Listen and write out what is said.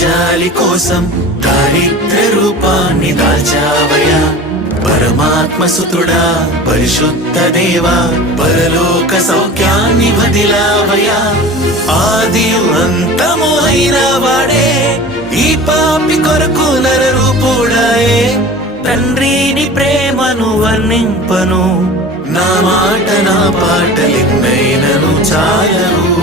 జాలి కోసం దారిద్ర్య రూపాన్ని దాల్చావయ్యా. పరమాత్మ సుతుడా పరిశుద్ధ దేవా, పరలోక సౌఖ్యాన్ని వదిలావయ్యా. ఆదియు అంతము అయిన వాడే ఈ పాపి కొరకు నరరూపుడాయే. తండ్రిని ప్రేమను వర్ణింపను, నా మాట నా పాటలెన్నైనను చాలవు.